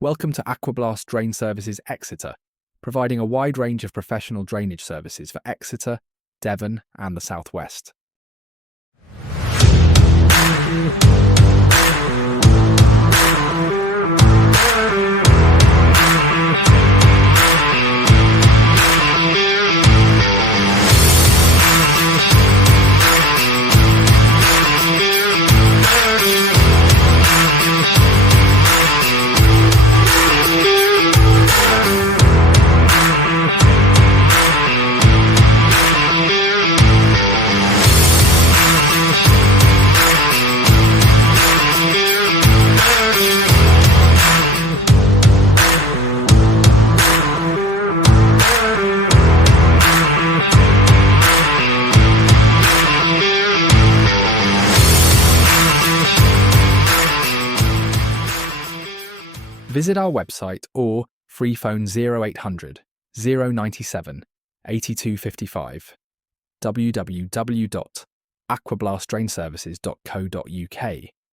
Welcome to Aquablast Drain Services Exeter, providing a wide range of professional drainage services for Exeter, Devon and the South West. Visit our website or free phone 0800 097 8255 www.aquablastdrainservices.co.uk